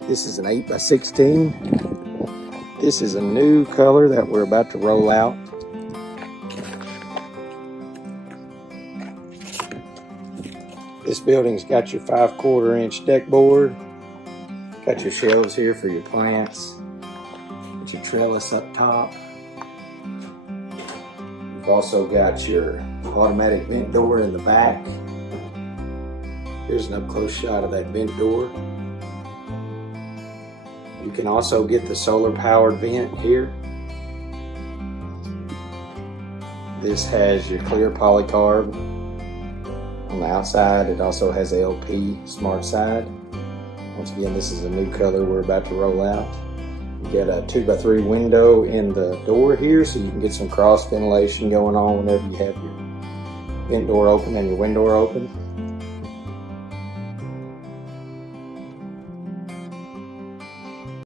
This is an 8x16. This is a new color that we're about to roll out. This building's got your 5/4 inch deck board. Got your shelves here for your plants. Got your trellis up top. You've also got your automatic vent door in the back. Here's an up close shot of that vent door. You can also get the solar powered vent here. This has your clear polycarb on the outside. It also has LP smart side. Once again, this is a new color we're about to roll out. You get a 2x3 window in the door here, so you can get some cross ventilation going on whenever you have your vent door open and your window open.